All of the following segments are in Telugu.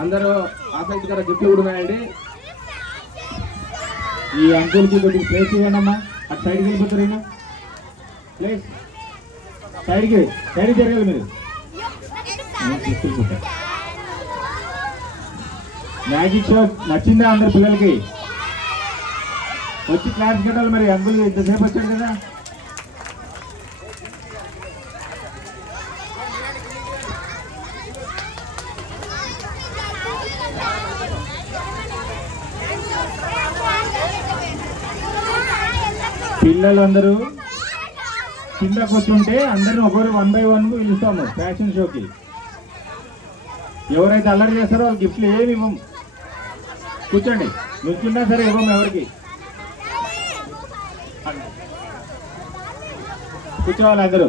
అందరూ ఆసక్తికర గిఫ్ట్లు కూడా ఉన్నాయండి. ఈ అంకుల్కి కొద్దిగా ప్లేస్ ఇవ్వండి అమ్మా. అటు సైడ్కి వెళ్ళిపోతారు. ప్లేస్ సైడ్కి జరగాలి మీరు. మ్యాజిక్ షో నచ్చిందా అందరు పిల్లలకి? వచ్చి క్లాస్ కట్టాలి. మరి అంకుల్ ఇంతసేపు వచ్చాడు కదా. పిల్లలందరూ కిందకు వస్తుంటే అందరిని ఒకరు 1 by 1 పిలుస్తాము ఫ్యాషన్ షోకి. ఎవరైతే అల్లరి చేస్తారో వాళ్ళ గిఫ్ట్లు ఏమి ఇవ్వం. కూర్చోండి. నుంచున్నా సరే ఇవ్వం ఎవరికి. కూర్చోవాలి అందరూ.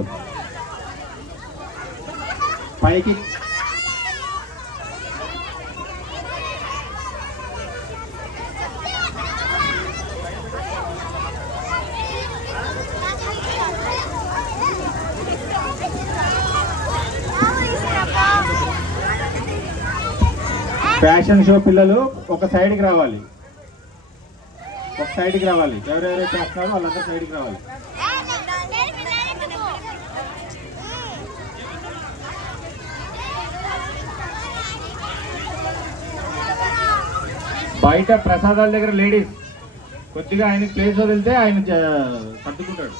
పైకి ఫ్యాషన్ షో పిల్లలు ఒక సైడ్కి రావాలి. ఎవరెవరైతే చేస్తున్నారో వాళ్ళందరూ సైడ్కి రావాలి. బయట ప్రసాదాల దగ్గర లేడీస్ కొద్దిగా ఆయనకి ప్లేస్ వదిలితే ఆయన సర్దుకుంటాడు.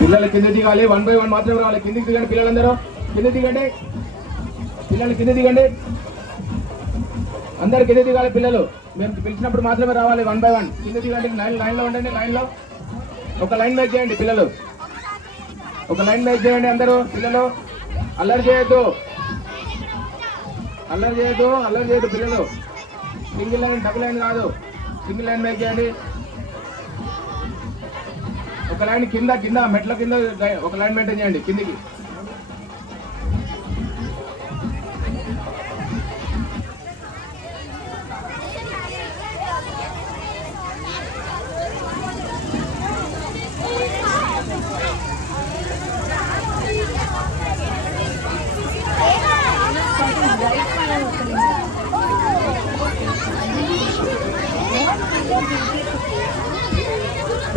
పిల్లలు కింద దిగాలి. 1 by 1 మాత్రమే రావాలి. కిందికి దిగండి పిల్లలందరూ. కింద దిగండి పిల్లలు. కింద దిగండి అందరు. కింద దిగాలి పిల్లలు. మేము పిలిచినప్పుడు మాత్రమే రావాలి. 1 by 1 కింద దిగండి. లైన్లో ఉండండి. లైన్లో ఒక లైన్ మేక్ చేయండి పిల్లలు. ఒక లైన్ మేక్ చేయండి అందరూ. పిల్లలు అల్లరి చేయొద్దు పిల్లలు. సింగిల్ లైన్ డబుల్ లైన్ కాదు. సింగిల్ లైన్ మేక్ చేయండి. ఒక లైన్ కింద మెట్ల కింద ఒక లైన్ మెయింటైన్ చేయండి కిందికి.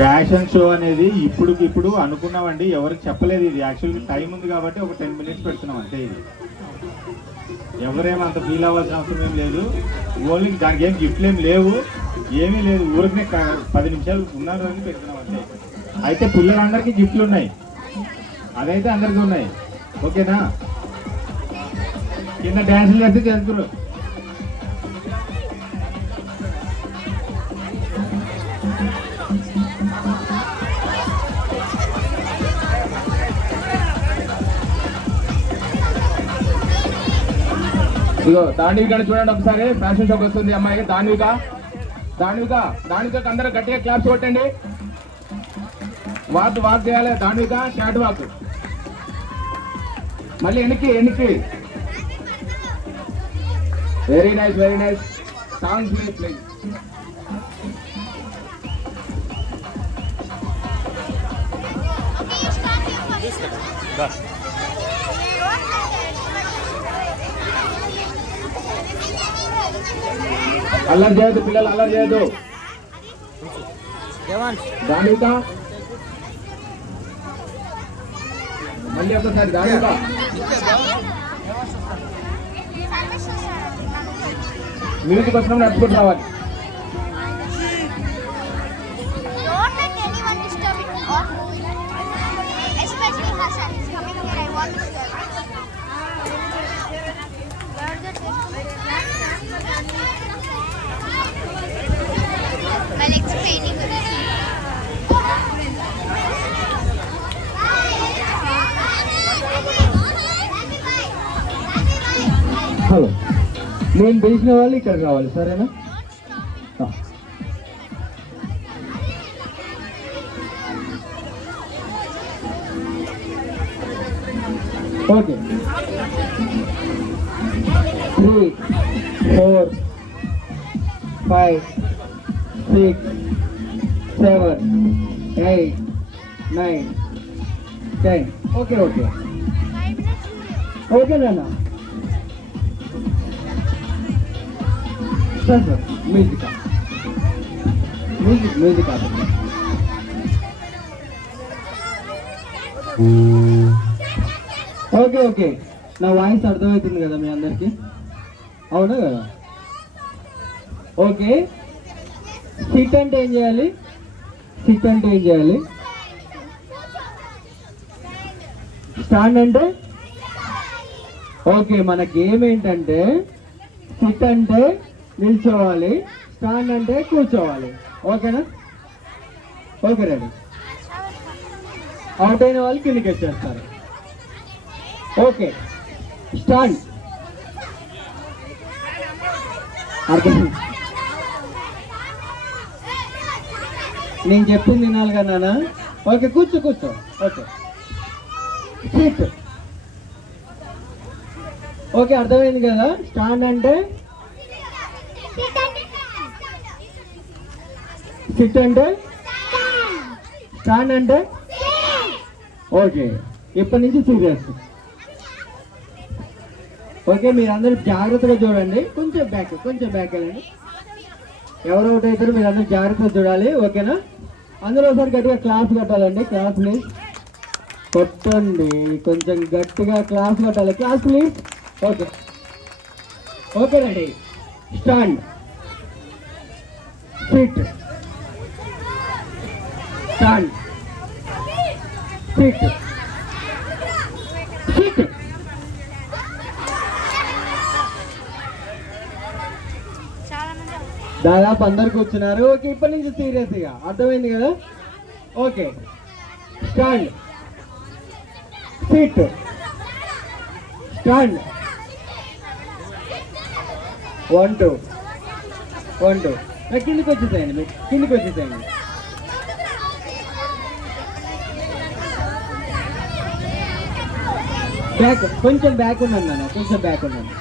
ఫ్యాషన్ షో అనేది ఇప్పుడు అనుకున్నామండి. ఎవరికి చెప్పలేదు. ఇది యాక్చువల్గా టైం ఉంది కాబట్టి ఒక 10 minutes పెడుతున్నాం అంతే. ఇది ఎవరేమో అంత ఫీల్ అవ్వాల్సిన అవసరం ఏం లేదు. ఓన్లీ దానికి ఏం గిఫ్ట్లు ఏమి లేవు, ఏమీ లేదు. ఊరికి 10 నిమిషాలు ఉన్నారు అని పెడుతున్నాం అంతే. అయితే పిల్లలందరికీ గిఫ్ట్లు ఉన్నాయి. అదైతే అందరికీ ఉన్నాయి. ఓకేనా? కింద డ్యాన్సులు చేస్తే చేస్తున్నారు. ఇదిగో దాన్వికని చూడండి ఒకసారి. ఫ్యాషన్ షోకి వస్తుంది అమ్మాయికి. దాన్విక అందరూ గట్టిగా క్లాప్స్ కొట్టండి. వాక్ చేయాలి. Danvika short walk. మళ్ళీ ఎన్నికి. Very nice. Songs please. అల్లరి చేయొద్దు పిల్లలు. అల్లరి చేయొద్దు. దానిక మళ్ళీ ఒకసారి. దానిక మ్యూజిక్ వచ్చిన నడుచుకుంటూ రావాలి. హలో, నేను పిలిచిన వాళ్ళు ఇక్కడ రావాలి, సరేనా? ఓకే. 3, 4, 5, 6, 7, 8, 9, 10. ఓకే ఓకే ఓకే నాన్న. Sir sir music music music ఆపండి. ఓకే ఓకే, నా వాయిస్ అర్థమవుతుంది కదా మీ అందరికి? అవునా కదా? ఓకే. సిట్ అంటే ఏం చేయాలి? సిట్ అంటే ఏం చేయాలి? స్టాండ్ అంటే ఓకే, మన గేమ్ ఏంటంటే సిట్ అంటే నిల్చోవాలి, స్టాండ్ అంటే కూర్చోవాలి. ఓకేనా? Okay ready. అవుట్ అయిన వాళ్ళు కిందకి వచ్చేస్తారు. Okay stand. అర్థం, నేను చెప్పింది వినాలి కదా నాన్న? ఓకే కూర్చో కూర్చో. Okay SIT. ఓకే అర్థమైంది కదా? స్టాండ్ అంటే సిట్ అంటే స్టాండ్ అంటే ఓకే. ఇప్పటి నుంచి సీరియస్. ఓకే, మీరు అందరూ జాగ్రత్తగా చూడండి. కొంచెం బ్యాక్ వెళ్ళండి. ఎవరు అవుట్ అవుతారో మీరు అందరూ జాగ్రత్తగా చూడాలి. ఓకేనా? అందరూ ఒకసారి గట్టిగా క్లాస్ కట్టాలండి. క్లాస్ ప్లీజ్ కొట్టండి, కొంచెం గట్టిగా క్లాస్ కట్టాలి. Class please. Okay okay ready. Stand, sit, stand, SIT, SIT. దాదాపు అందరు కూర్చున్నారు. ఓకే, ఇప్పటి నుంచి సీరియస్గా అర్థమైంది కదా? Okay stand, sit, stand. 1 2 1 2. కిందికి వచ్చేసేయండి, మీరు కిందికి వచ్చేసేయండి. బ్యాక్, కొంచెం బ్యాక్ ఉన్నాను నాన్న, కొంచెం బ్యాక్ ఉన్నాను.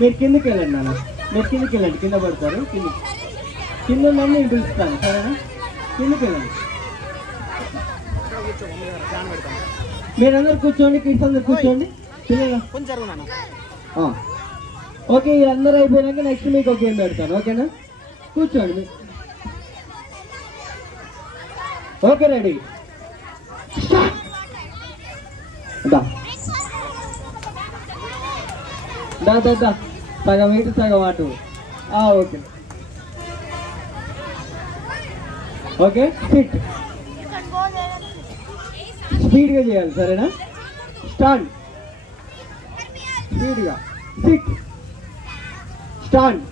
మీరు కిందకి వెళ్ళండి నాన్న, మీరు కిందకి వెళ్ళండి, కింద పడతారు. కింద ఉందండి, నేను పిలుస్తాను సరేనా? కిందకి వెళ్ళండి. మీరందరూ కూర్చోండి, కిడ్స్ అందరు కూర్చోండి. ఓకే, అందరూ అయిపోయినాక నెక్స్ట్ మీకు ఒక గేమ్ పెడతాను. ఓకేనా? కూర్చోండి. Okay ready. దా సగం ఇటు సగం అటు. Okay okay SIT. స్పీడ్గా చేయాలి సరేనా? స్టాండ్, స్పీడ్గా. SIT, stand.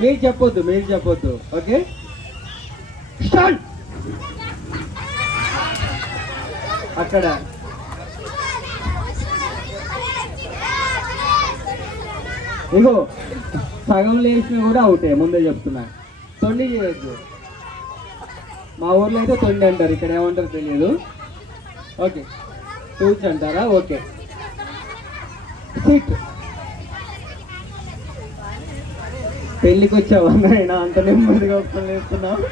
మీరు చెప్పొద్దు. Okay stand. అక్కడ ఇగో సగం లేచినా కూడా అవుతాయి, ముందే చెప్తున్నా. తొండి చేయొద్దు. మా ఊర్లో అయితే తొండి అంటారు, ఇక్కడ ఏమంటారు తెలియదు. ఓకే టూచ్ అంటారా? Okay sit. పెళ్ళికి వచ్చావా నాయనా, అంత నెమ్మదిగా వేస్తున్నావు?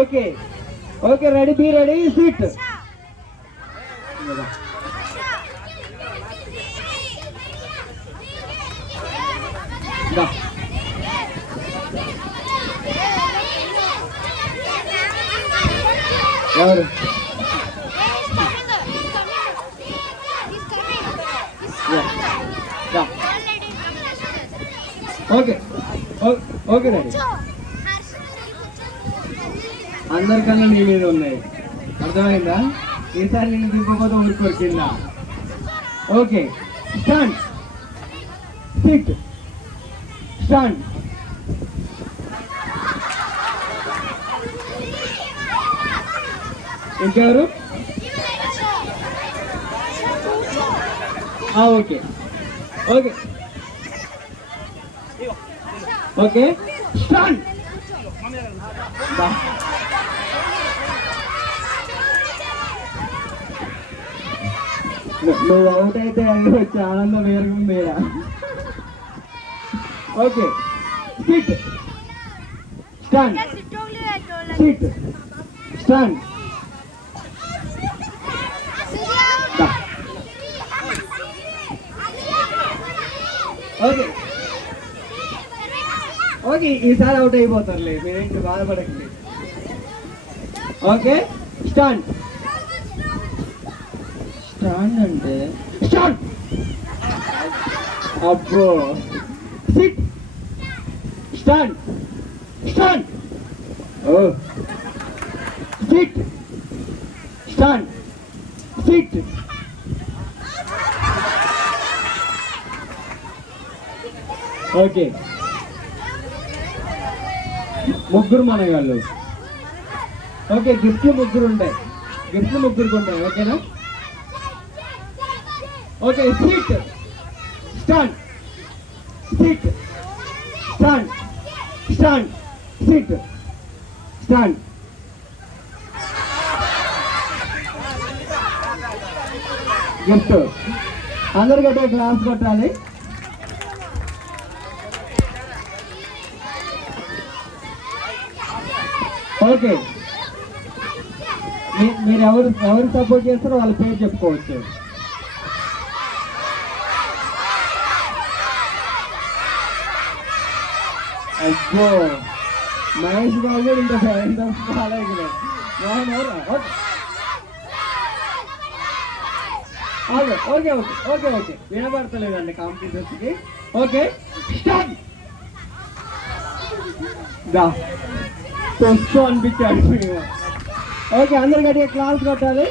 Okay okay ready, be ready, sit. ఎవరు? Okay okay ready. అందరికన్నా నీ మీద ఉన్నాయి, అర్థమైందా? ఈసారి నేను దింపకపోతే ఊరుకోరు కింద. Okay stand, sit, stand. ఇంకెవరు? Okay okay okay start. నువ్వు అవుట్ అయితే అన్ని వచ్చి ఆనందం వేరుగా మీరా. Okay sit stand sit stand. Okay okay ఈసారి అవుట్ అయిపోతారులే, మీరేంటి బాధపడకండి. Okay stand. స్టాండ్ అంటే స్టాండ్. అబ్బో సిట్ స్టాండ్ స్టాండ్. ఓ సిట్ స్టాండ్ సిట్. ఓకే ముగ్గురు మనగాళ్ళు. ఓకే గిఫ్ట్లు ముగ్గురు ఉంటాయి, గిఫ్ట్లు ముగ్గురికి ఉంటాయి. ఓకేనా? Okay sit stand sit stand stand sit stand. Gift అందరికంటే క్లాస్ కొట్టాలి. ఓకే మీరు ఎవరు సపోర్ట్ చేస్తారో వాళ్ళ పేరు చెప్పుకోవచ్చు. అబ్బో మహేష్ బాబు ఇంకా fan follow okay okay okay okay వినపడతలేదండి కాంపిటీషన్స్కి. Okay start. కొంచెం అనిపించాడు. ఓకే అందరు గట్టిగా క్లాస్ కొట్టాలి.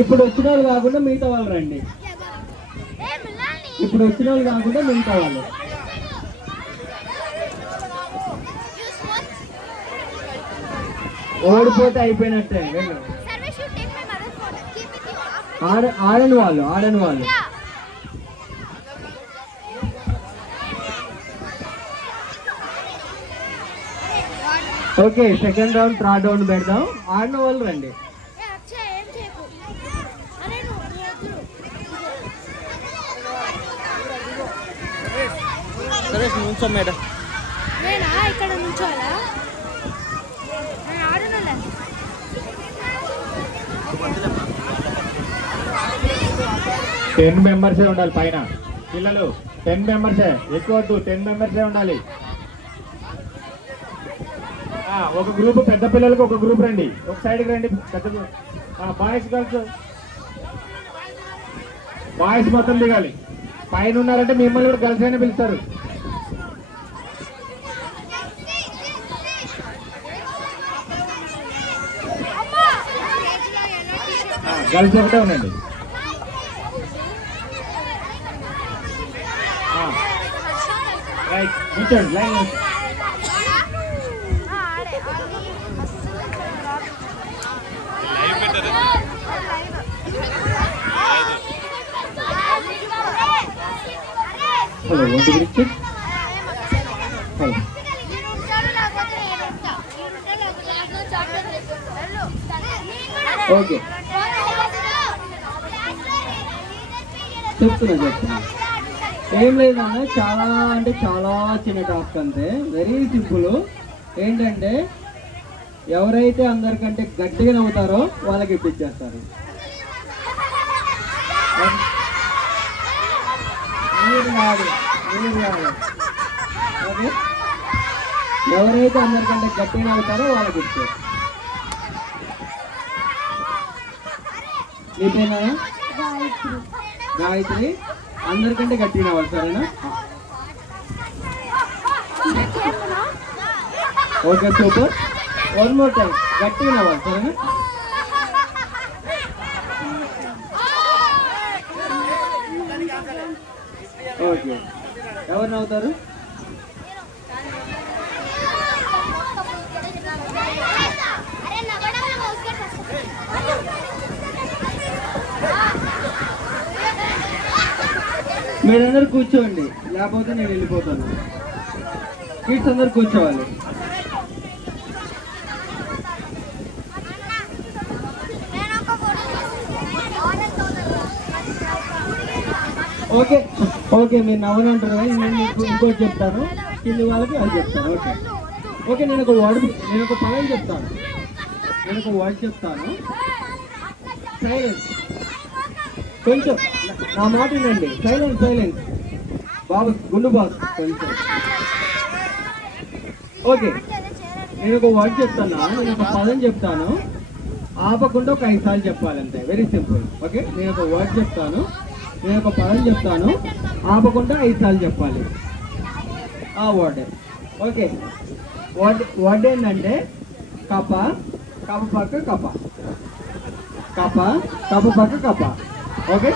ఇప్పుడు వచ్చిన వాళ్ళు కాకుండా మిగతా వాళ్ళు రండి. ఇప్పుడు వచ్చిన వాళ్ళు కాకుండా మిగతా వాళ్ళు. ఓడిపోతే అయిపోయినట్టే. ఆడని వాళ్ళు okay second round third round పెడదాం. ఆడిన వాళ్ళు రండి. ఇక్కడ నుంచోవాలా? 10 మెంబర్సే ఉండాలి పైన పిల్లలు. 10 మెంబర్సే, ఎక్కువ వద్దు. 10 మెంబర్సే ఉండాలి. ఒక గ్రూప్ పెద్ద పిల్లలకు ఒక గ్రూప్ రండి, ఒక సైడ్కి రండి. పెద్ద బాయ్స్ గర్ల్స్ బాయ్స్ మొత్తం దిగాలి. పైన ఉన్నారంటే మిమ్మల్ని కూడా గర్ల్స్ అయినా పిలుస్తారు. గర్ల్స్ ఒకటే ఉండండి. రైట్ కూర్చోండి లైన్. హలో ఒంటి గురించి ఓకే చెప్తున్నా. ఏం లేదన్నా, చాలా అంటే చాలా చిన్న టాస్క్ అంతే, వెరీ సింపుల్. ఏంటంటే ఎవరైతే అందరికంటే గట్టిగా నవ్వుతారో వాళ్ళకి ఇప్పించేస్తారు. మీరు కాదు. ఓకే ఎవరైతే అందరికంటే గట్టిగా నవ్వుతారో వాళ్ళకి ఇప్పించారు. నీ పేరు గాయత్రి. అందరికంటే గట్టిగా నవ్వాలి, సరేనా? Okay super. 1 more time గట్టిగా నవ్వాలి, సరేనా? ఓకే ఎవరు నవ్వుతారు? మీరందరూ కూర్చోండి, లేకపోతే నేను వెళ్ళిపోతాను. కిడ్స్ అందరు కూర్చోవాలి. ఓకే ఓకే, మీరు నవ్వనంటారు కానీ నేను మీకు ఇంకోటి చెప్తాను, కింది వాళ్ళకి అది చెప్తాను. ఓకే ఓకే, నేను ఒక పదం చెప్తాను, నేను ఒక వర్డ్ చెప్తాను. సైలెన్స్, కొంచెం నా మాట వినండి. సైలెన్స్ బాబు, గుండు బాబు కొంచెం. ఓకే, నేను ఒక వర్డ్ చెప్తాను, నేను ఒక పదం చెప్తాను, ఆపకుండా ఒక 5 సార్లు చెప్పాలంటే. Very simple. ఓకే, నేను ఒక వర్డ్ చెప్తాను, నేను ఒక పదం చెప్తాను, ఆపకుండా 5 సార్లు చెప్పాలి ఆ వర్డ్. ఓకే, వర్డ్ ఏంటంటే కప్ప, కప్ప పక్క కప్ప, కప్ప కప్ప పక్క కప్ప. ఓకే,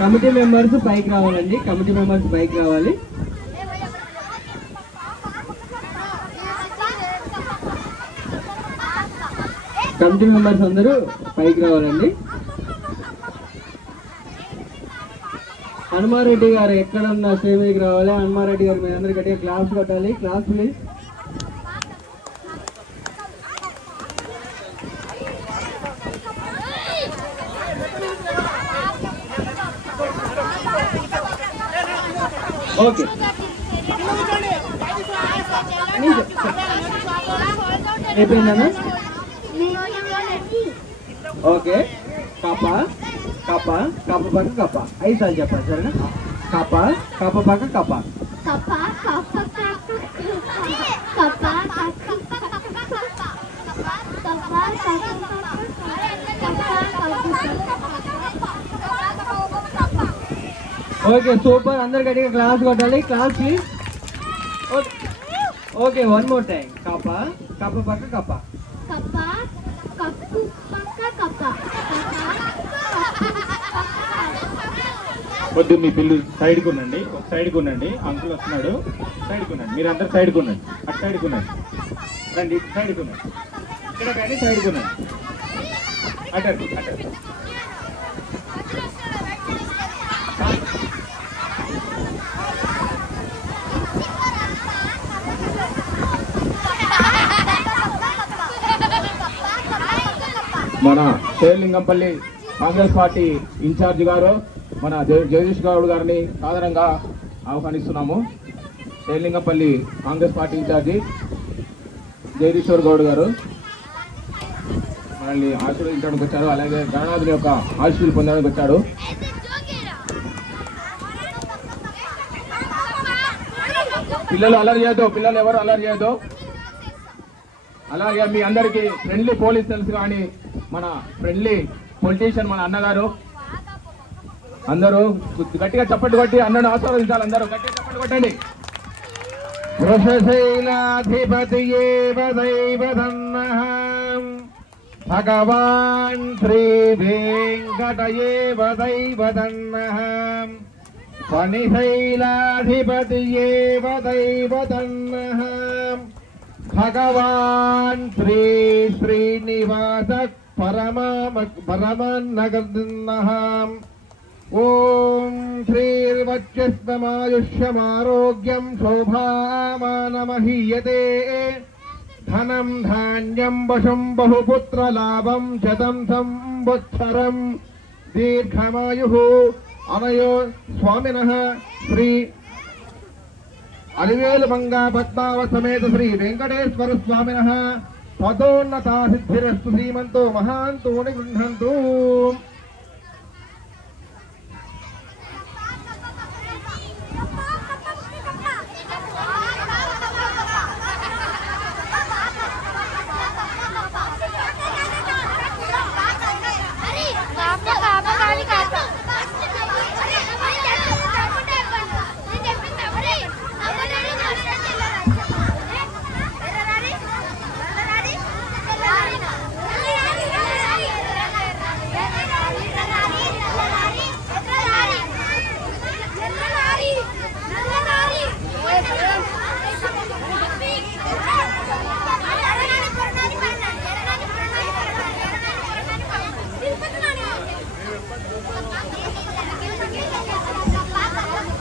కమిటీ మెంబర్స్ పైకి రావాలండి, కమిటీ మెంబర్స్ పైకి రావాలి. కమిటీ మెంబర్స్ అందరూ పైకి రావాలండి. హనుమారెడ్డి గారు ఎక్కడన్నా సేవకి రావాలి. హనుమారెడ్డి గారు మీరు అందరు గట్టిగా క్లాస్ కొట్టాలి. Class please. ఓకే, అయిపోయిందన్నా. ఓకే, కప్ప కప్ప కప్ప పక్క కప్ప 5 సార్లు చెప్పండి, సరేనా? కప్ప కప్ప పక్క కప్ప. Okay, super. అందరు గట్టిగా క్లాస్ కొట్టాలి. Class please. Okay, 1 more time. కప్ప కప్ప పక్క కప్ప. వద్దు, మీ పిల్లలు సైడ్కి ఉండండి, ఒక సైడ్కి ఉండండి. అంకుల్ వస్తున్నాడు, సైడ్కి ఉండండి. మీరు అందరు సైడ్కి ఉండండి, అటు సైడ్కి ఉండండి. రండి, ఇటు సైడ్కి ఉండండి. ఇక్కడ కానీ సైడ్కి ఉండండి. అటు అటు. మన శేర్లింగంపల్లి కాంగ్రెస్ పార్టీ ఇన్ఛార్జ్ గారు మన జగదీష్ గౌడ్ గారిని సాధారణంగా ఆహ్వానిస్తున్నాము. శేర్లింగంపల్లి కాంగ్రెస్ పార్టీ ఇన్ఛార్జి జగదీశ్వర్ గౌడ్ గారు మనల్ని ఆశీర్వదించడానికి వచ్చాడు. అలాగే గణనాథుని యొక్క ఆశీస్సులు పొందడానికి వచ్చాడు. పిల్లలు అల్లరి చేయొద్దు, పిల్లలు ఎవరు అల్లరి చేయొద్దు. అలాగే మీ అందరికీ ఫ్రెండ్లీ పోలీస్ తెలుసు, కానీ మన ఫ్రెండ్లీ పొలిటీషియన్ మన అన్నగారు. అందరూ గట్టిగా చప్పట్లు కొట్టి అన్నను ఆశీర్వదించాలి. అందరూ గట్టిగా చప్పట్లు కొట్టండి. భగవాన్ శ్రీ వెంకటయేవ దైవతన్నః ఫణిశైలాధిపతియేవ దైవతన్నః భగవాన్ శ్రీ శ్రీనివాస పరమన్నగర్నః ఓం శ్రీర్వచ్చస్వమాయుష్యమారోగ్యం శోభామానమహీయతే ధనం ధాన్యం వశం బహుపుత్రలాభం శతం సంవత్సరం దీర్ఘమాయుః అనయో స్వామినః శ్రీ అలివేలు మంగా పద్మావ సమేత శ్రీ వెంకటేశ్వర స్వామినః పదోన్నతా సిద్ధిరస్తు శ్రీమంతో మహాంతో నిగృహంతు.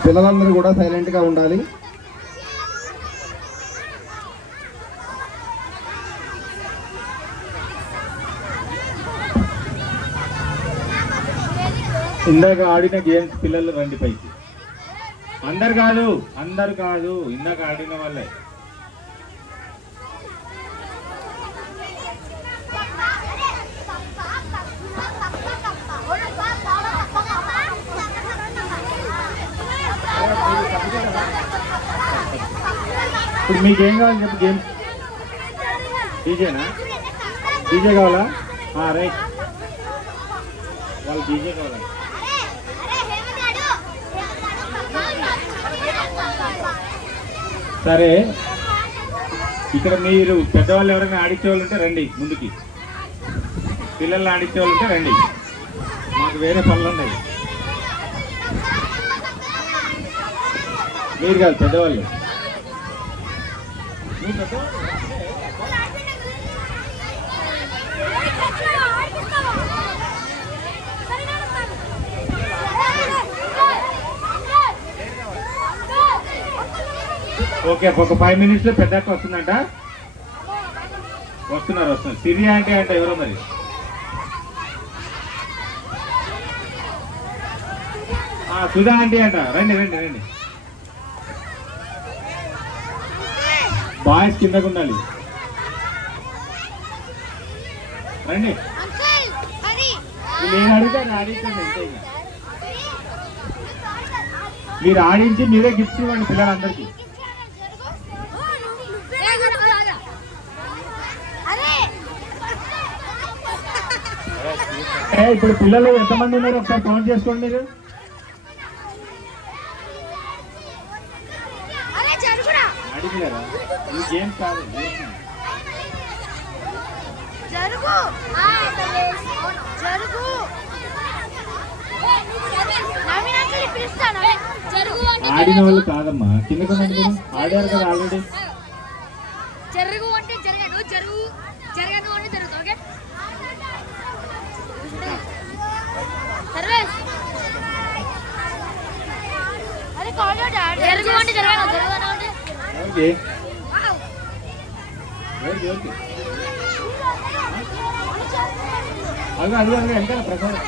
పిల్లలందరూ కూడా సైలెంట్గా ఉండాలి. ఇందాక ఆడిన గేమ్స్ పిల్లలు రండి పైకి. అందరు కాదు ఇందాక ఆడిన వాళ్ళే. ఇప్పుడు మీకేం కావాలి చెప్పు. గేమ్స్ డీజేనా? డీజే కావాలా? రైట్, వాళ్ళు డీజే కావాలా? సరే, ఇక్కడ మీరు పెద్దవాళ్ళు ఎవరైనా ఆడించే వాళ్ళు ఉంటే రండి ముందుకి. పిల్లల్ని ఆడించే వాళ్ళు ఉంటే రండి, మాకు వేరే పనులు ఉన్నాయి. మీరు కాదు, పెద్దవాళ్ళు. మీరు పెద్దవాళ్ళు. ఓకే, ఒక 5 minutes లో పెద్దక్క వస్తుందంట. వస్తున్నారు. సిరి ఆంటీ అంట ఎవరో మరి. సుధా ఆంటీ అంట. రండి. బాయ్స్ కిందకు ఉండాలి. రండి. నేను అడుగుతాను, ఆడించండి అంతే. మీరు ఆడించి మీరే గిఫ్ట్స్ ఇవ్వండి పిల్లలందరికీ. ఇప్పుడు పిల్లలు ఎంతమంది ఉన్నారు ఒకసారి కౌంట్ చేసుకోండి మీరు. అడిగినారా? ఈ గేమ్స్ కాదు. ఆడిన వాళ్ళు కాదమ్మా, కిందకు ఆడారు కదా ఆల్రెడీ. జరుగు అంటే జరగను, జరగను అంటే జరుగుతుంది. Okay, surveys. అరే కాల్ అవుట్ యాడ్. జరుగు అంటే జరగను, జరగను అంటే ఓకే. అదిగో వెనకాల ప్రసాద్.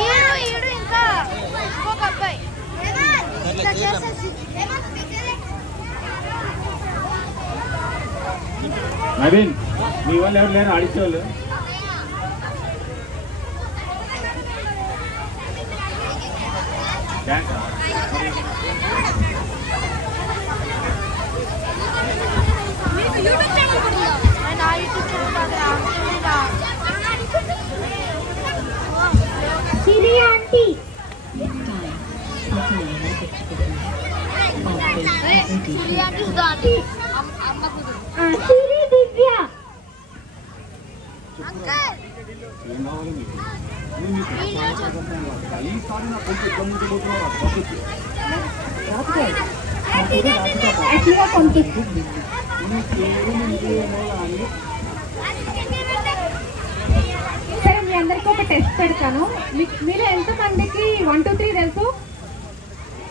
ఈడు ఇంకా ఇంకొక అబ్బాయి. నవీన్, మీ వాళ్ళు ఎవరు లేరు ఆడించేవాళ్ళు? సిరి ఆంటీ. సిరి దివ్య. సరే, మీ అందరికీ ఒక టెస్ట్ పెడతాను. మీరు ఎంతమందికి 1 2 3 తెలుసు?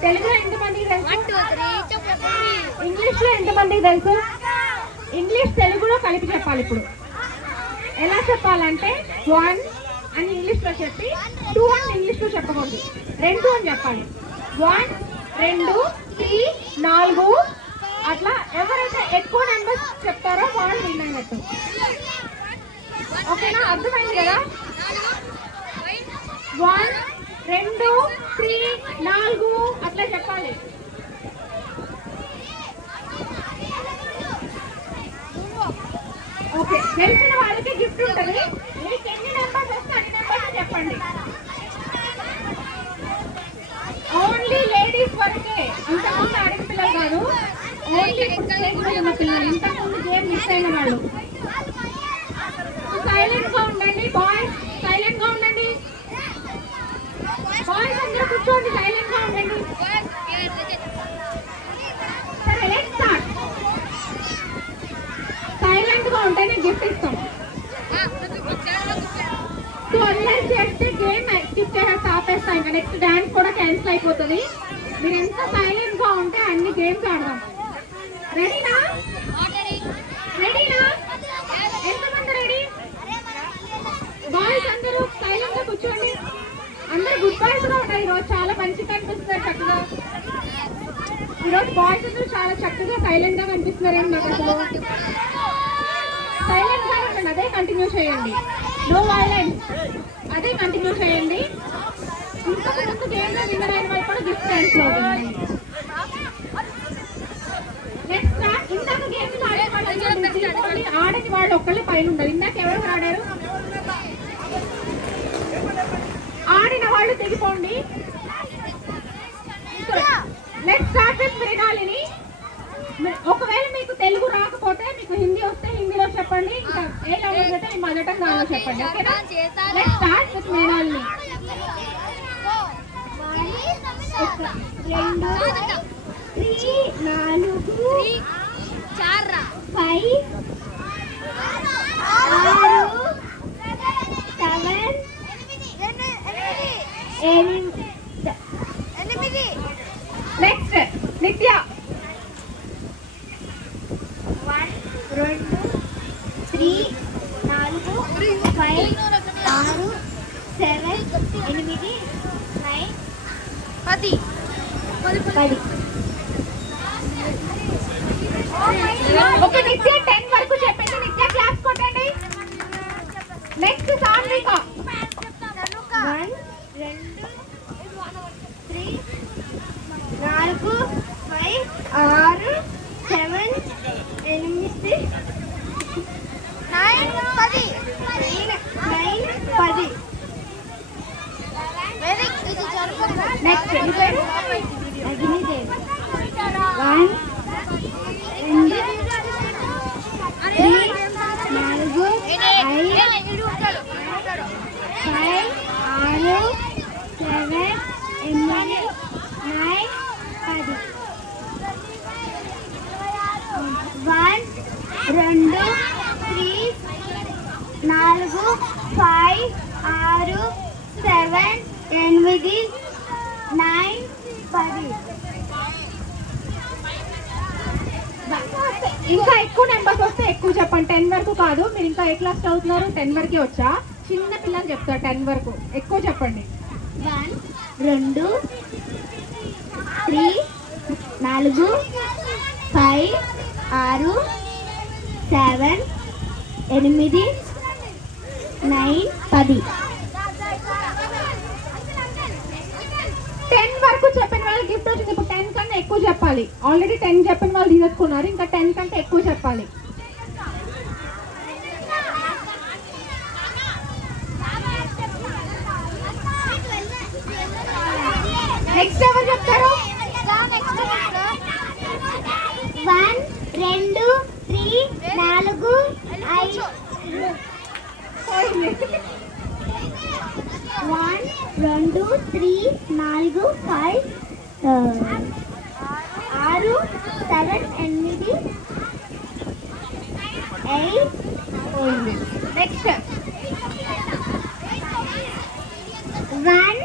తెలుగులో ఎంతమందికి తెలుసు? ఇంగ్లీష్లో ఎంతమందికి తెలుసు? ఇంగ్లీష్ తెలుగులో కలిపి చెప్పాలి. ఇప్పుడు ఎలా చెప్పాలంటే 1 అని ఇంగ్లీష్లో చెప్పి 2 అని ఇంగ్లీష్లో చెప్పకూడదు, 2 అని చెప్పాలి. 1 2 3 4 అట్లా. ఎవరైతే ఎక్కువ నెంబర్స్ చెప్తారో వాళ్ళు విన్ అయినట్టు. ఓకేనా? అర్థమైంది కదా? 1 2 3 4 అట్లా చెప్పాలి. ఓకే, తెలిసిన వాళ్ళకి గిఫ్ట్ ఉంటుంది. మీకు ఎన్ని నెంబర్స్ వస్తే అన్ని నెంబర్స్ చెప్పండి. ఓన్లీ లేడీస్ వరకే, ఇంతకుముందు ఆడిన పిల్లలు కాదు. ఓన్లీ ఉన్న పిల్లలు, ఇంతకుముందు గేమ్ మిస్ అయిన వాళ్ళు. సైలెంట్ గా ఉండండి బాయ్స్, సైలెంట్ గా ఉండండి. బాయ్స్ అందరూ కూర్చోండి, సైలెంట్ గా ఉండండి. సరే, లెట్స్ స్టార్ట్. సైలెంట్ గా ఉంటేనే గిఫ్ట్ ఇస్తాం. సో అందరు చేస్తే గేమ్ స్కిప్ చేస్తే ఆపేస్తా. ఇంకా నెక్స్ట్ డాన్స్ కూడా క్యాన్సిల్ అయిపోతుంది. మీరు ఎంత సైలెంట్ గా ఉంటే అన్ని గేమ్స్ ఆడదాం. రెడీనా? రెడీనా? ఎంతమంది రెడీ? బాయ్స్ అందరూ సైలెంట్ గా కూర్చోండి. అందరూ గుడ్ బాయ్స్ గా ఉంటారు. ఈరోజు చాలా మంచిగా కనిపిస్తున్నారు చక్కగా. ఈరోజు బాయ్స్ అందరూ చాలా చక్కగా సైలెంట్ గా కనిపిస్తున్నారండి నాకు అసలు. సైలెంట్ గా ఉండండి, అదే కంటిన్యూ చేయండి. నో వైలెన్స్, అదే కంటిన్యూ చేయండి. ఇంకొక ముందు గేమ్ లో విన్నర్ అయిన వాళ్ళు కూడా గిఫ్ట్ హ్యాండ్స్ లో ఉన్నాయి. నెక్స్ట్ ఇందాక గేమ్ ఆడని వాళ్ళు ఒక్కళ్ళే పైన ఉండాలి. ఇందాక ఎవరు ఆడారు? ఆడిన వాళ్ళు దిగిపోండి. Let's start with Mrinalini. ఒకవేళ మీకు తెలుగు రాకపోతే, మీకు హిందీ వస్తే హిందీలో చెప్పండి, ఇంకా ఏ లాంగ్వేజ్ అయితే మీ మదర్ టంగ్ దానిలో చెప్పండి. ఓకేనా? Let's start with Mrinalini. 1 2 3 4 5 6 7 8. Next నిత్య. 1 2 3 4 5 6 7 8 9 10. ఓకే, నిత్య 10 వరకు చెప్పింది. నిత్య క్లాస్ కొట్టండి. నెక్స్ట్ సాన్విక. 1 2 3 4 5 6 7 8 9 10. నెక్స్ట్ నీ పేరు? అగ్నిదేవి. 1 2 3 4 5 6 7 8 9 10. 1 2 3 4 5 6 7 8 9 10. ఇంకా ఎక్కువ నెంబర్స్ వస్తే ఎక్కువ చెప్పండి. 10 వరకు కాదు. మీరు ఇంకా ఏ క్లాస్ చదువుతున్నారు? 10 వరకే వచ్చా? చిన్న పిల్లలు చెప్తారు 10 వరకు. ఎక్కువ చెప్పండి. 1 2 3 4 5 6 7 8 9 10. 10 వరకు చెప్పిన వాళ్ళు గిఫ్ట్ వచ్చింది. ఇప్పుడు 10 కన్నా ఎక్కువ చెప్పాలి. ఆల్రెడీ 10 చెప్పిన వాళ్ళు తీసుకున్నారు. ఇంకా 10 కంటే ఎక్కువ చెప్పాలి. నెక్స్ట్ ఎవరు చెప్తారు? 1 2 3 4 5 1 2 3 4 5 6 7 8 8. నెక్స్ట్ 1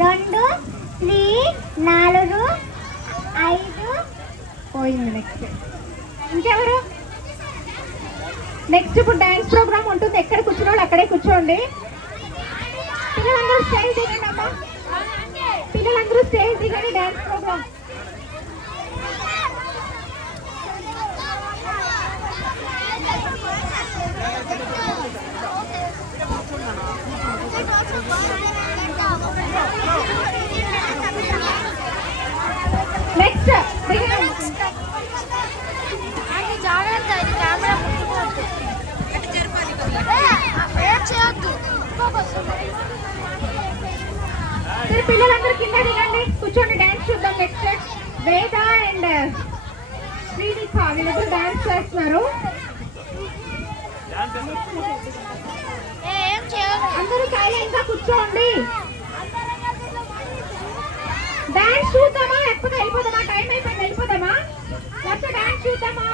2 3 4 5 పోయింది. నెక్స్ట్ ఇంకెవరు? నెక్స్ట్ ఇప్పుడు డాన్స్ ప్రోగ్రామ్ ఉంటుంది. ఎక్కడ కూర్చున్న వాళ్ళు అక్కడే కూర్చోండి. పిల్లలందరూ స్టేజ్ దిగండి అమ్మా. పిల్లలందరూ స్టేజ్ దిగండి. Dance programme. నెక్స్ట్ జాగ్రత్త, ఇది కెమెరా ముట్టుకోవద్దు. చేయొద్దు. సరే, పిల్లలందరూ కింద దిగండి, కూర్చోండి. డాన్స్ చూద్దాం. నెక్స్ట్ వేద అండ్ శ్రీనిక వీళ్ళిద్దరు డాన్స్ చేస్తున్నారు. ఏం చేయొద్దు. అందరూ సైలెంట్ గా కూర్చోండి. డాన్స్ చూద్దామా లేకపోతే వెళ్ళిపోదామా? టైం అయిపోయింది, వెళ్ళిపోదామా లేకపోతే డాన్స్ చూద్దామా?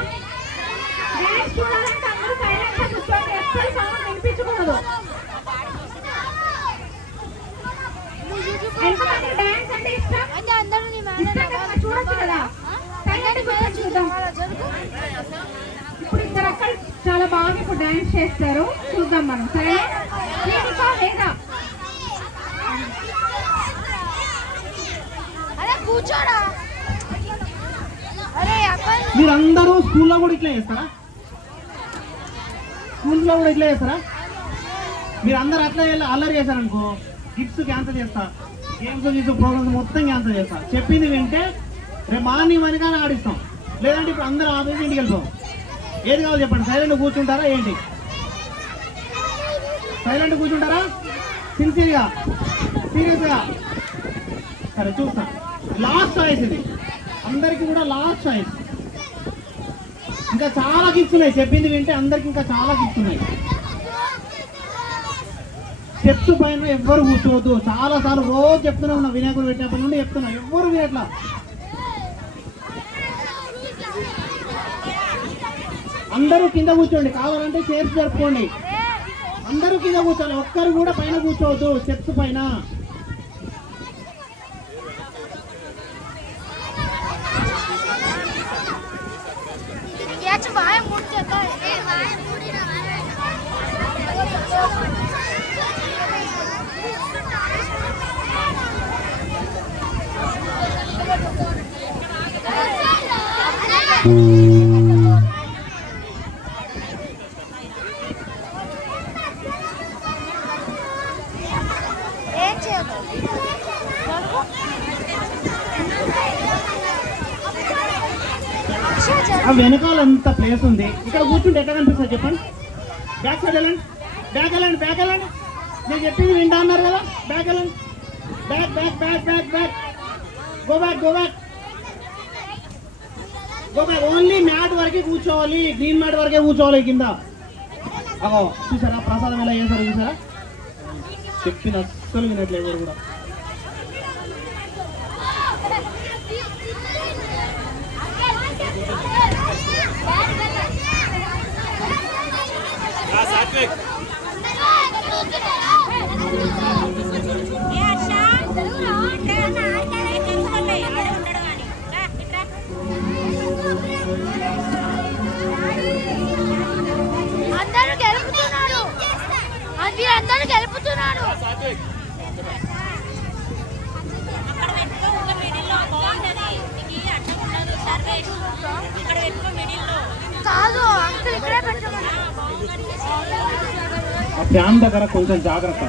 డాన్స్ చూడాలంటే అందరూ సైలెంట్ గా కూర్చోండి. అస్సలు సౌండ్ వినిపించకూడదు. ఎంత డాన్స్ చేస్తారు, చూద్దాం మనం. సరే లేదా? అరే కూర్చోడా. అరే అబ్బాయి మీరందరూ స్కూల్లో కూడా ఇట్లా చేస్తారా? స్కూల్లో కూడా ఇట్లా చేస్తారా? మీరు అందరు అట్లా అల్లరి చేశారనుకో, గిఫ్ట్స్ క్యాన్సిల్ చేస్తా, గేమ్స్ గీమ్స్ ప్రోగ్రామ్స్ మొత్తం క్యాన్సిల్ చేస్తా. చెప్పింది వింటే రేపు మార్నింగ్ వరగానే ఆడిస్తాం, లేదంటే ఇప్పుడు అందరూ ఆఫీస్ ఇంటికి వెళ్ళిపోం. ఏది కావాలి చెప్పండి? సైలెంట్ కూర్చుంటారా ఏంటి? సైలెంట్ కూర్చుంటారా? సిన్సియర్గా సీరియస్గా? సరే చూస్తా. లాస్ట్ చాయిస్ ఇది, అందరికీ కూడా లాస్ట్ చాయిస్. ఇంకా చాలా గిఫ్ట్స్ ఉన్నాయి, చెప్పింది వింటే అందరికి ఇంకా చాలా గిఫ్ట్స్ ఉన్నాయి. స్టెప్స్ పైన ఎవ్వరు కూర్చోవద్దు. చాలా సార్లు రోజు చెప్తూనే ఉన్నా, వినాయకుడు పెట్టినప్పటి నుండి చెప్తున్నా, ఎవ్వరు వినట్లా. అందరూ కింద కూర్చోండి, కావాలంటే చైర్స్ జరుపుకోండి. అందరూ కింద కూర్చోండి, ఒక్కరు కూడా పైన కూర్చోవద్దు స్టెప్స్ పైన. याच बाय मूड देता है ए बाय मूड ही ना ఏం చేయదు ఆ వెనకాల ఎంత ప్లేస్ ఉంది, ఇక్కడ కూర్చుంటే ఎట్లా కనిపిస్తుంది చెప్పండి? బ్యాక్ సైడ్ వెళ్ళండి, బ్యాక్ వెళ్ళండి, బ్యాక్ వెళ్ళండి. నేను చెప్పింది వింటా అన్నారు కదా, బ్యాక్ వెళ్ళండి. Back back back back back go back go back go back. Only mat వరకే కూర్చోవాలి, గ్రీన్ మ్యాట్ వరకే కూర్చోవాలి కింద. అగో చూసారా ప్రసాదం ఎలా చేశారు చూసారా? చెప్పిన అస్సలు వినట్లేదు ఎవరు కూడా. అందరూ గెలుపుతున్నారు, అందరూ గెలుపుతున్నారు. కాదు అంకుల్ ఇక్కడే పెట్టమని. ఆ ఫ్యాన్ దగ్గర కొంచెం జాగ్రత్త.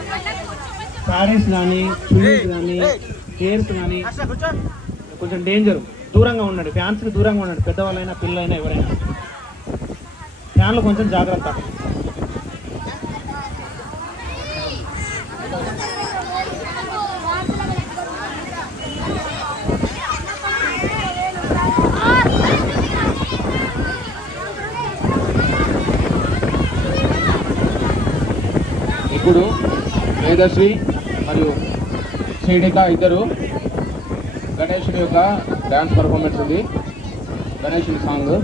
శారీస్ కానీ షూస్ కానీ హెయిర్స్ కానీ కొంచెం డేంజర్. దూరంగా ఉండండి, ఫ్యాన్స్కి దూరంగా ఉండండి, పెద్దవాళ్ళైనా పిల్లలైనా ఎవరైనా. ఫ్యాన్లు కొంచెం జాగ్రత్త. ఇప్పుడు వేదశ్రీ మరియు శ్రీనిక ఇద్దరు గణేశుని యొక్క డ్యాన్స్ పర్ఫార్మెన్స్ ఉంది, గణేశుని సాంగ్.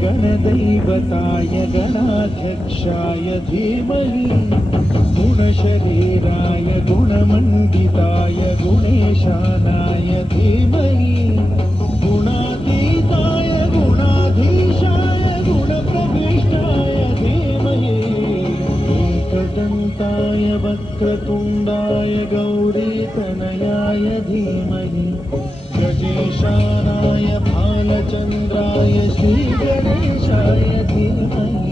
गणदैवताय गणाध्यक्षाय धीमहि गुणशरीराय गुणमण्डिताय गुणेशानाय धीमहि गुणातीताय गुणाधीशाय गुणप्रविष्टाय धीमहि एकदन्ताय वक्रतुण्डाय गौरीतनयाय धीमहि गजेशानाय भालचन्द्राय श्रीगणेशाय धीमहि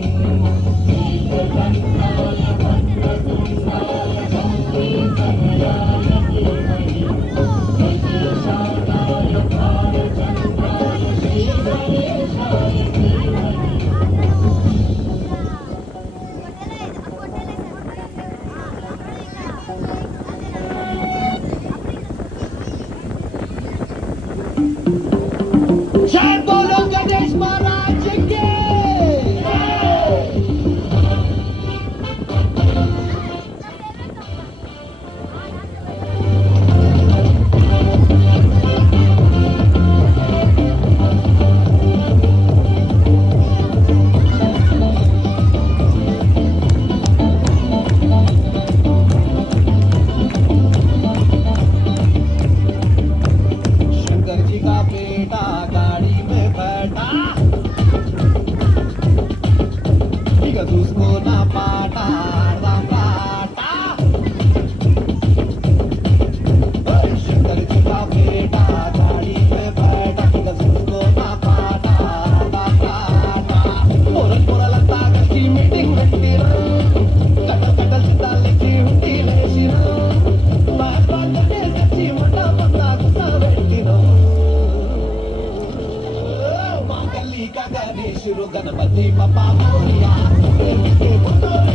गणपति पप्पा मोरिया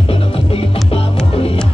गणपति पप्पा मोरिया गणपति पप्पा मोरिया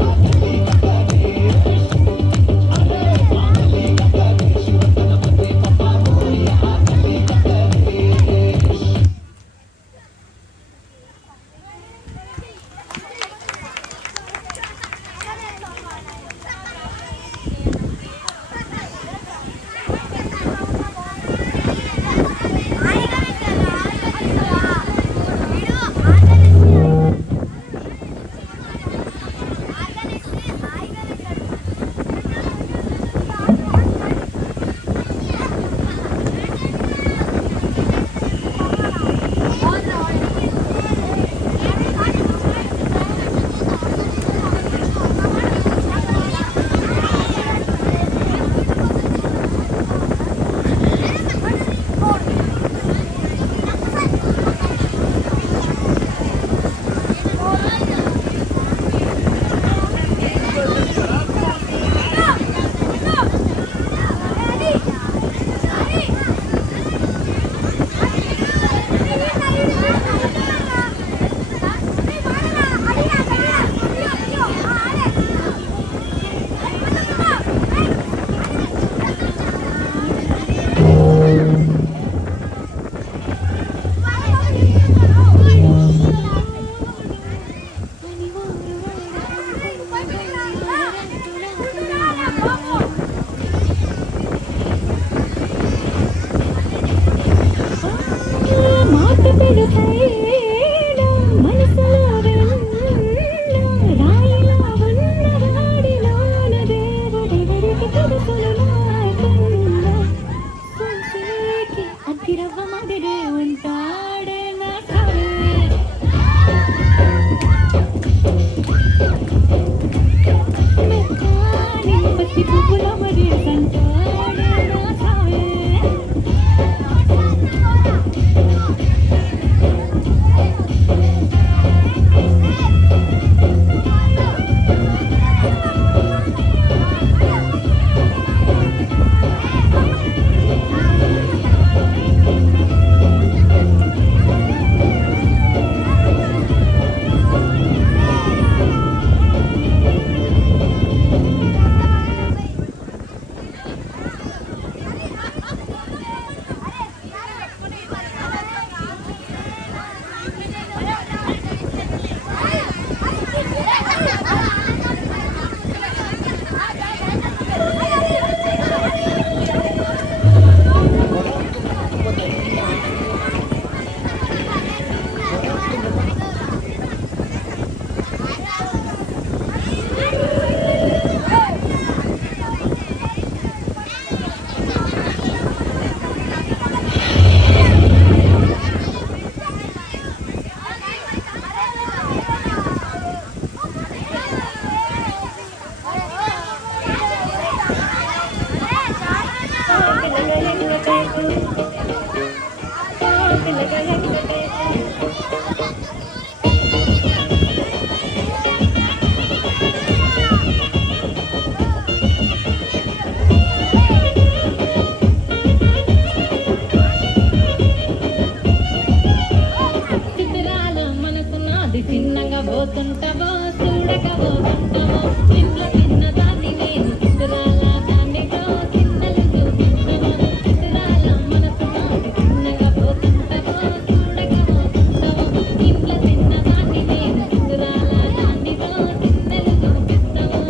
చిత్రాల మనసు నాది చిన్నగా పోతుంటావో చూడక పోతుంటావో ఇంట్లో చిన్న దాన్ని నేను చిత్రాల దాన్నితో చిన్నలు చూపిస్తావో చిత్రాల మనసు నాది చిన్నగా పోతుంటావో చూడక పోతుంటావో ఇంట్లో చిన్న దాన్ని నేను చిత్రాల దాన్నితో చిన్నలు చూపిస్తావో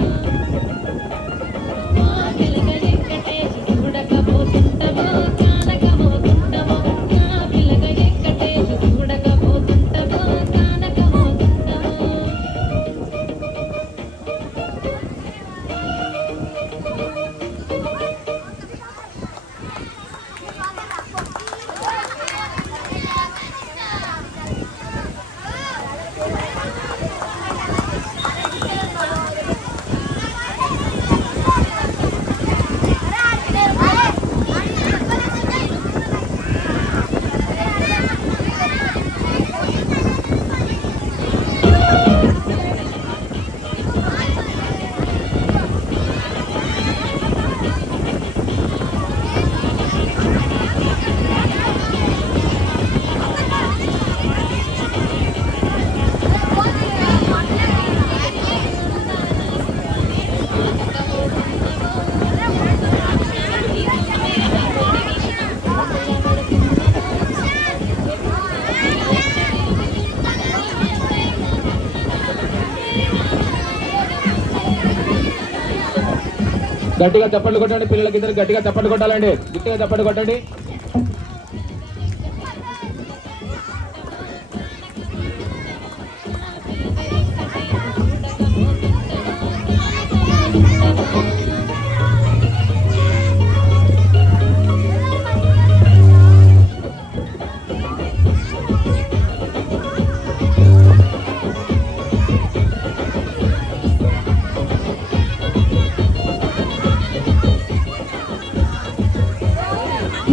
మా పిల్లగ వెంకటేష్ చూడక పోతుంటావో కానక పోతుంటావో నా పిల్లగ వెంకటేష్ చూడక పోతుంటావో కానక పోతుంటావో గట్టిగా చప్పట్లు కొట్టండి, పిల్లలకి ఇద్దరు గట్టిగా చప్పట్లు కొట్టాలండి, గట్టిగా చప్పట్లు కొట్టండి.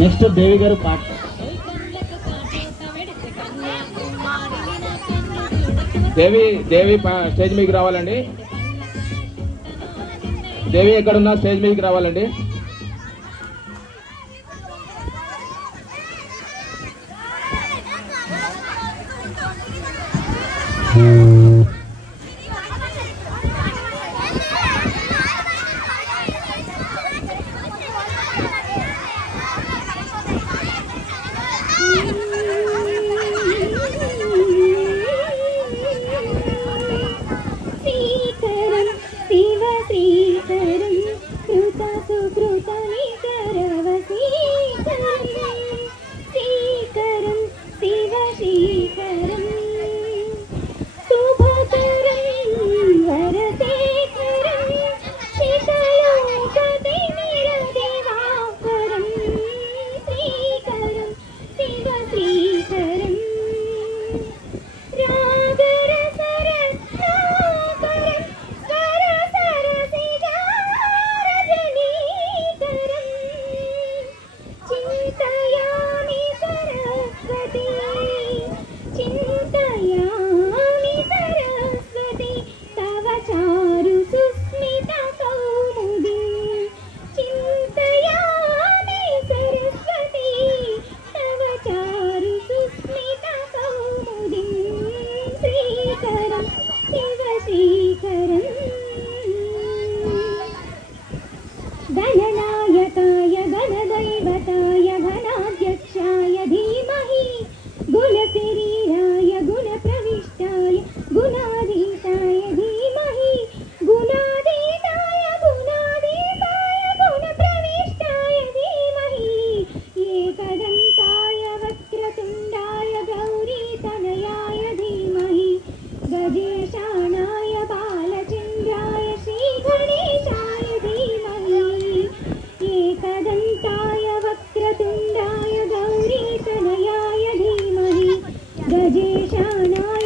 నెక్స్ట్ దేవి గారు పాట. దేవి స్టేజ్ మీదకి రావాలండి. దేవి ఎక్కడున్నా స్టేజ్ మీదకి రావాలండి. శ్రీకరం శివ శ్రీకరం కృత సుకృత నికరవ శ్రీకరం శ్రీకరం శివ శ్రీకరం శుభకరం వరశేఖరం శితలోకతి నిరదివాకరం శ్రీకరం శివ శ్రీకరం गणनायकाय गणदैवताय गणाध्यक्षाय धीमहि गुणशरीराय गुणप्रविष्टाय गुणाधीताय धीमहि गुणाधीताय गुणाधीताय गुणप्रविष्टाय धीमहि एकदन्ताय वक्रतुण्डाय गौरीतनयाय धीमहि गजेशानाय बालचन्द्राय श्रीगणेशाय धीमहि एकदन्ताय वक्रतुण्डाय गौरीतनयाय धीमहि गजेशानाय